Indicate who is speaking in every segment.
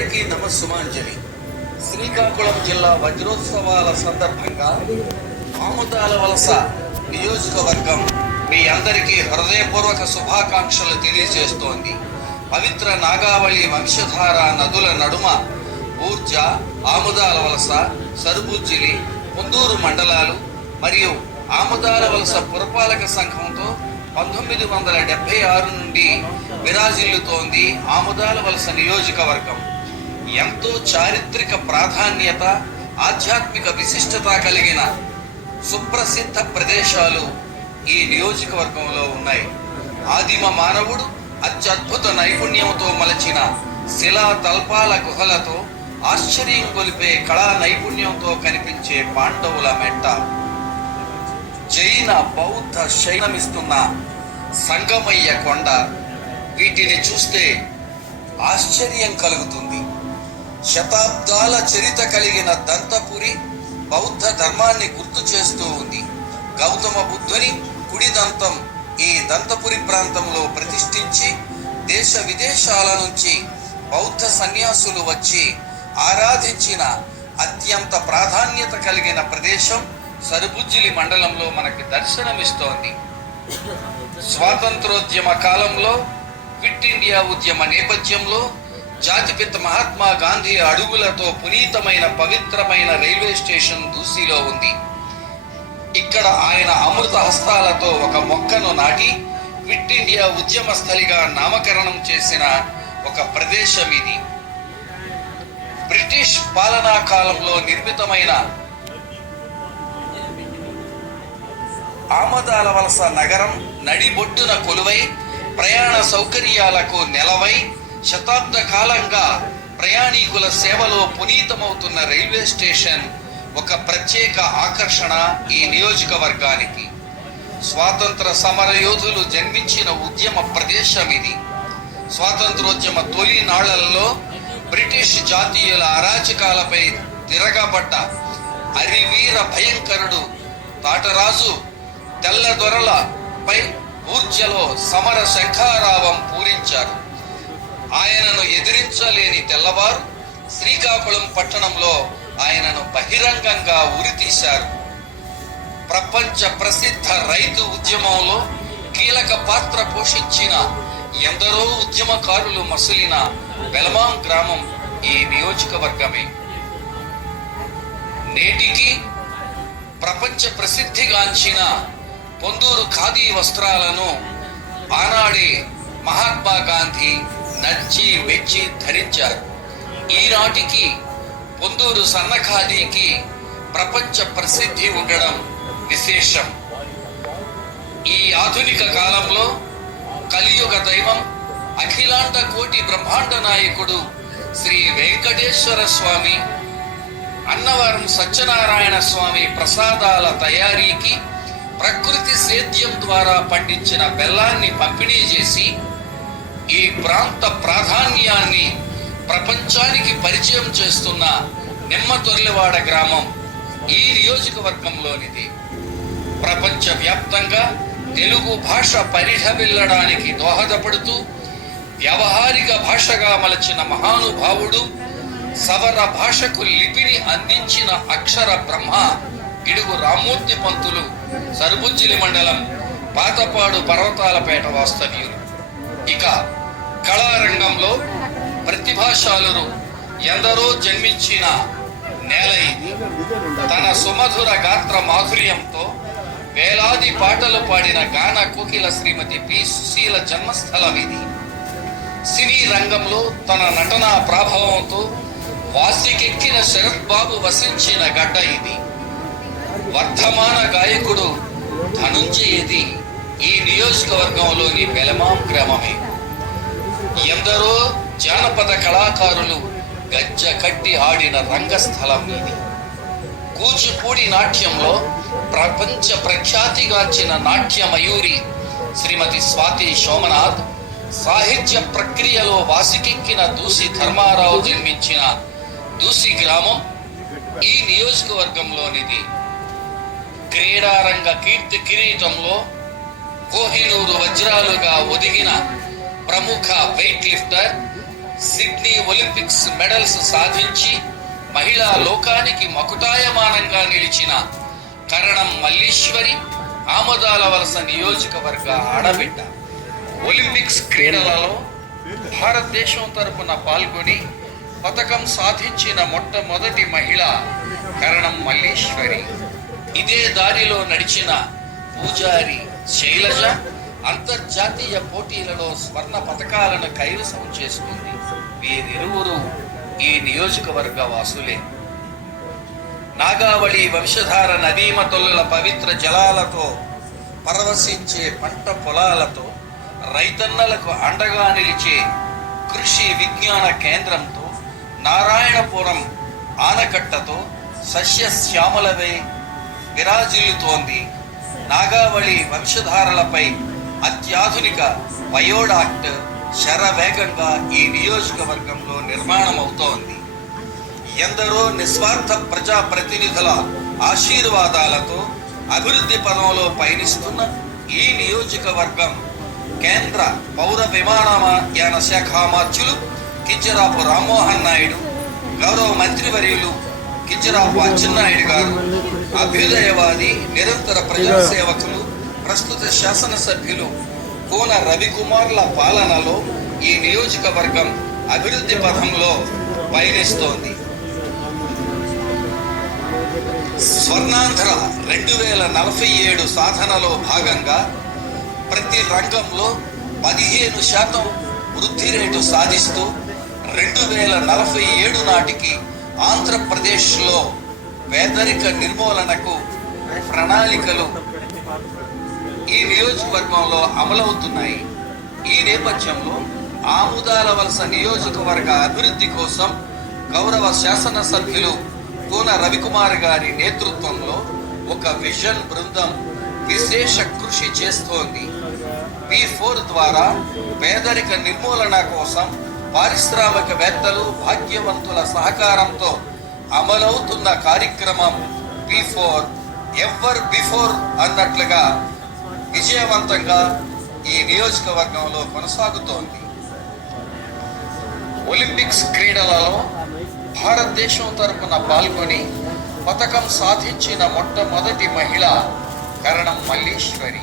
Speaker 1: అందరికీ నమస్సుమాంజలి. శ్రీకాకుళం జిల్లా వజ్రోత్సవాల సందర్భంగా ఆముదాల వలస నియోజకవర్గం మీ అందరికీ హృదయపూర్వక శుభాకాంక్షలు తెలియజేస్తోంది. పవిత్ర నాగావళి వంశధార నదుల నడుమ ఊర్జ ఆముదాల వలస సరుబుజ్జిలి కుందూరు మండలాలు మరియు ఆముదాల వలస పురపాలక సంఘంతో పంతొమ్మిది వందల డెబ్బై ఆరు నుండి విరాజిల్లుతోంది ఆముదాల వలస నియోజకవర్గం. ఎంతో చారిత్రక ప్రాధాన్యత ఆధ్యాత్మిక విశిష్టత కలిగిన సుప్రసిద్ధ ప్రదేశాలు ఈ నియోజకవర్గంలో ఉన్నాయి. ఆదిమ మానవుడు అత్యద్భుత నైపుణ్యంతో మలచిన శిలా తల్పాల గుహలతో ఆశ్చర్యం కొలిపే కళా నైపుణ్యంతో కనిపించే పాండవుల మెట్ట. జైన బౌద్ధ శైనమిస్తున్న సంగమయ్య కొండ వీటిని చూస్తే ఆశ్చర్యం కలుగుతుంది. శతాబ్దాల చరిత కలిగిన దంతపురి బౌద్ధ ధర్మాన్ని గుర్తు చేస్తూ ఉంది. గౌతమ బుద్ధుని కుడి దంతం ఈ దంతపురి ప్రాంతంలో ప్రతిష్ఠించి దేశ విదేశాల నుంచి బౌద్ధ సన్యాసులు వచ్చి ఆరాధించిన అత్యంత ప్రాధాన్యత కలిగిన ప్రదేశం సరుబుజ్జిలి మండలంలో మనకి దర్శనమిస్తోంది. స్వాతంత్రోద్యమ కాలంలో క్విట్ ఇండియా ఉద్యమ నేపథ్యంలో జాతిపిత మహాత్మా గాంధీ అడుగులతో పునీతమైన పవిత్రమైన రైల్వే స్టేషన్ దూసిలో ఉంది. ఇక్కడ ఆయన అమృత హస్తాలతో ఒక మొక్కను నాటి క్విట్ ఇండియా ఉద్యమ స్థలిగా నామకరణం చేసిన ఒక ప్రదేశం ఇది. బ్రిటిష్ పాలనా కాలంలో నిర్మితమైన ఆమదాల వలస నగరం నడిబొడ్డున కొలువై ప్రయాణ సౌకర్యాలకు నెలవై శతాబ్ద కాలంగా ప్రయాణికుల సేవలో పునీతమవుతున్న రైల్వే స్టేషన్ ఒక ప్రత్యేక ఆకర్షణ ఈ నియోజకవర్గానికి. స్వాతంత్ర సమర యోధులు జన్మించిన ఉద్యమ ప్రదేశం ఇది. స్వాతంత్రోద్యమ తొలి నాళ్ళలో బ్రిటిష్ జాతీయుల అరాచకాలపై తిరగబడ్డ అరివీర భయంకరుడు తాటరాజు తెల్లదొరలపై ఊర్జలో సమర శంఖారావం పూరించారు. ఆయనను ఎదిరించలేని తెల్లవారు శ్రీకాకుళం పట్టణంలో ఆయనను బహిరంగంగా ఉరితీశారు. ప్రపంచ ప్రసిద్ధ రైతు ఉద్యమంలో కీలక పాత్ర పోషించిన ఎందరో ఉద్యమకారులు మసలిన బెలమాం గ్రామం ఈ నియోజకవర్గమే. నేటికి ప్రపంచ ప్రసిద్ధిగాంచిన పొందూరు ఖాదీ వస్త్రాలను ఆనాడే మహాత్మా గాంధీ నచ్చి మెచ్చి ధరించారు. ఈనాటికి పొందూరు సన్నఖాదీకి ప్రపంచ ప్రసిద్ధి ఉండడం విశేషం. ఈ ఆధునిక కాలంలో కలియుగ దైవం అఖిలాండ కోటి బ్రహ్మాండ నాయకుడు శ్రీ వెంకటేశ్వర స్వామి అన్నవరం సత్యనారాయణ స్వామి ప్రసాదాల తయారీకి ప్రకృతి సేద్యం ద్వారా పండించిన బెల్లాన్ని పంపిణీ చేసి ఈ ప్రాంత ప్రాధాన్యాన్ని ప్రపంచానికి పరిచయం చేస్తున్న నిమ్మతొర్లివాడ గ్రామం ఈ నియోజకవర్గంలోనిది. ప్రపంచ వ్యాప్తంగా తెలుగు భాష పరిఢవిల్లడానికి దోహదపడుతూ వ్యవహారిక భాషగా మలచిన మహానుభావుడు సవర భాషకు లిపిని అందించిన అక్షర బ్రహ్మ ఇడుగు రామూర్తి పంతులు సరుబుజ్జిలి మండలం పాతపాడు పర్వతాలపేట వాస్తవ్యులు. ఇక కళారంగంలో ప్రతిభాశాలురు ఎందరో జన్మించిన నేల ఇది. తన సుమధుర గాత్ర మాధుర్యంతో వేలాది పాటలు పాడిన గాన కోకిల శ్రీమతి పి. సుశీల జన్మస్థలం ఇది సినీ రంగంలో తన నటనా ప్రభావంతో వాసికెక్కిన శరత్ బాబు వసించిన గడ్డ ఇది. వర్ధమాన గాయకుడు ధనుంజయది ఈ నియోజకవర్గంలోని బెలమాం గ్రామమే. ఎందరో జానపద కళాకారులు గజ్జ కట్టి ఆడిన రంగస్థలం ఇది. కూచిపూడి నాట్యంలో ప్రపంచ ప్రఖ్యాతిగాంచిన నాట్య మయూరి శ్రీమతి స్వాతి సోమనాథ్ సాహిత్య ప్రక్రియలో వాసికెక్కిన దూసి ధర్మారావు జన్మించిన దూసి గ్రామం ఈ నియోజకవర్గంలోనిది. క్రీడారంగ కీర్తి కిరీటంలో కోహినూరు వజ్రాలుగా ఒదిగిన ప్రముఖ weight lifter Sydney Olympics medals సాధించి మహిళా లోకానికి మకుటాయమానంగా నిలిచిన కరణం మల్లీశ్వరి ఆమదాల వలస నియోజకవర్గ ఆడబిడ్డ. ఒలింపిక్స్ క్రీడలలో భారతదేశం తరపున పాల్గొని పథకం సాధించిన మొట్టమొదటి మహిళ కరణం మల్లీశ్వరి. ఇదే దారిలో నడిచిన పూజారి శైలజ. అంతర్జాతీయ పోటీలలో స్వర్ణ పథకాలను కైవసం చేసుకుంది వీరిరువురు ఈ నియోజకవర్గ వాసులే. నాగావళి వంశధార నదీమతుల పవిత్ర జలాలతో పరవశించే పంట పొలాలతో రైతన్నలకు అండగా నిలిచే కృషి విజ్ఞాన కేంద్రంతో నారాయణపురం ఆనకట్టతో సస్యశ్యామలవై విరాజిల్లుతోంది నాగావళి వంశధారలపై అత్యాధునిక బయోడాక్ట్ శరవేగంగా ఈ నియోజకవర్గంలో నిర్మాణం అవుతోంది ఎందరో నిస్వార్థ ప్రజా ప్రతినిధుల ఆశీర్వాదాలతో అభివృద్ధి పదంలో పయనిస్తున్న ఈ నియోజకవర్గం కేంద్ర పౌర విమానయాన శాఖ మార్చులు కింజరాపు రామ్మోహన్ నాయుడు గౌరవ మంత్రివర్యులు కింజరాపు అచ్చెన్నాయుడు గారు అభ్యుదయవాది నిరంతర ప్రజాసేవకులు ప్రస్తుత శాసనసభ్యులు కోన రవికుమార్ల పాలనలో ఈ నియోజకవర్గం అభివృద్ధి పథంలో పయనిస్తోంది. స్వర్ణాంధ్ర రెండు వేల నలభై ఏడు సాధనలో భాగంగా ప్రతి రంగంలో పదిహేను శాతం వృద్ధి రేటు సాధిస్తూ రెండు వేల నలభై ఏడు నాటికి ఆంధ్రప్రదేశ్లో పేదరిక నిర్మూలనకు ప్రణాళికలు ఈ నియోజకవర్గంలో అమలవుతున్నాయి. ఈ నేపథ్యంలో ఆముదాల వలస నియోజకవర్గ అభివృద్ధి కోసం గౌరవ శాసనసభ్యులు కూన రవికుమార్ గారి నేతృత్వంలో ఒక విజన్ బృందం విశేష కృషి చేస్తోంది. పి ఫోర్ ద్వారా పేదరిక నిర్మూలన కోసం పారిశ్రామికవేత్తలు భాగ్యవంతుల సహకారంతో అమలవుతున్న కార్యక్రమం బిఫోర్ ఎవర్ బిఫోర్ అన్నట్లుగా విజయవంతంగా ఈ నియోజకవర్గంలో కొనసాగుతోంది. ఒలింపిక్స్ క్రీడలలో భారతదేశం తరపున పాల్గొని పథకం సాధించిన మొట్టమొదటి మహిళ కరణం మల్లీశ్వరి.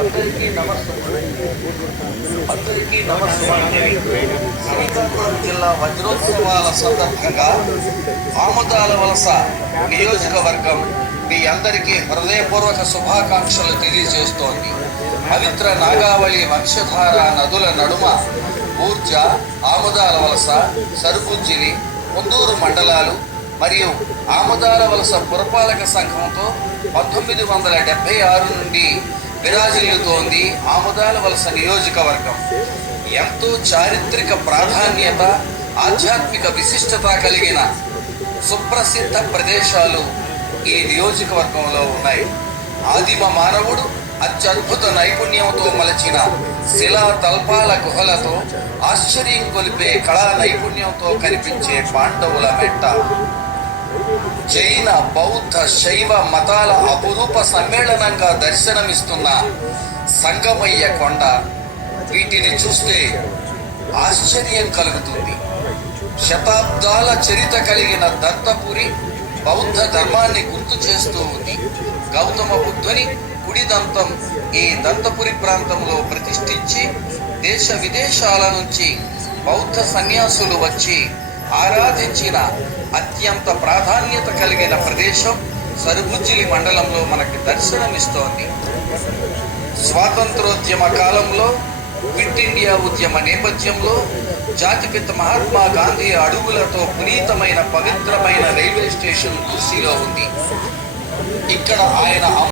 Speaker 1: అందరికీ నమస్కారం అందరికీ నమస్కారం శ్రీకాకుళం జిల్లా వజ్రోత్సవాల సందర్భంగా ఆముదాల వలస నియోజకవర్గం మీ అందరికీ హృదయపూర్వక శుభాకాంక్షలు తెలియజేస్తోంది. పవిత్ర నాగావళి వంశధార నదుల నడుమ ఊర్జ ఆముదాల వలస సరుకుజ్జిని కుందూరు మండలాలు మరియు ఆముదాల వలస పురపాలక సంఘంతో పంతొమ్మిది వందల డెబ్బై ఆరు నుండి విరాజిల్లుతోంది ఆముదాల వలస నియోజకవర్గం. ఎంతో చారిత్రక ప్రాధాన్యత ఆధ్యాత్మిక విశిష్టత కలిగిన సుప్రసిద్ధ ప్రదేశాలు ఈ నియోజకవర్గంలో ఉన్నాయి. ఆదిమ మానవుడు అత్యద్భుత నైపుణ్యంతో మలచిన శిలా తల్పాల గుహలతో ఆశ్చర్యం కొలిపే కళా నైపుణ్యంతో కనిపించే పాండవుల మెట్ట. జైన బౌద్ధ శైవ మతాల అపురూప సమ్మేళనంగా దర్శనమిస్తున్న సంగమయ్య కొండ వీటిని చూస్తే ఆశ్చర్యం కలుగుతుంది. శతాబ్దాల చరిత కలిగిన దంతపురి బౌద్ధ ధర్మాన్ని గుర్తు చేస్తూ ఉంది. గౌతమ బుద్ధుని కుడి దంతం ఈ దంతపురి ప్రాంతంలో ప్రతిష్ఠించి దేశ విదేశాల నుంచి బౌద్ధ సన్యాసులు వచ్చి ఆరాధించిన అత్యంత ప్రాధాన్యత కలిగిన ప్రదేశం సరుబుజ్జిలి మండలంలో మనకి దర్శనమిస్తోంది. స్వాతంత్రోద్యమ కాలంలో క్విట్ ఇండియా ఉద్యమ నేపథ్యంలో జాతిపిత మహాత్మా గాంధీ అడుగులతో పునీతమైన పవిత్రమైన రైల్వే స్టేషన్ కుర్సీలో ఉంది. ఇక్కడ ఆయన